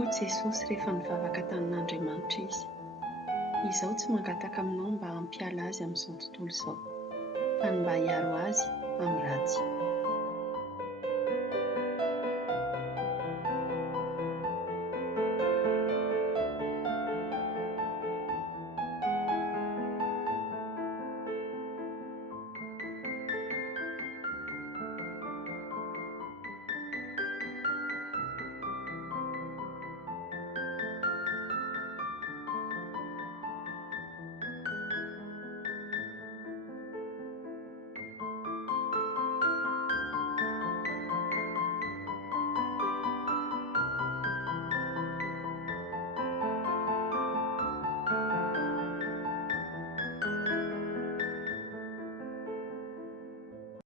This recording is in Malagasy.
tokoa Jesosy rehefa nivavaka tanin'Andriamanitra izy. Izaho tsy mangataka aminao mba hampiala azy amin'izao tontolo izao, fa ny mba hiaro azy amin'ny ratsy.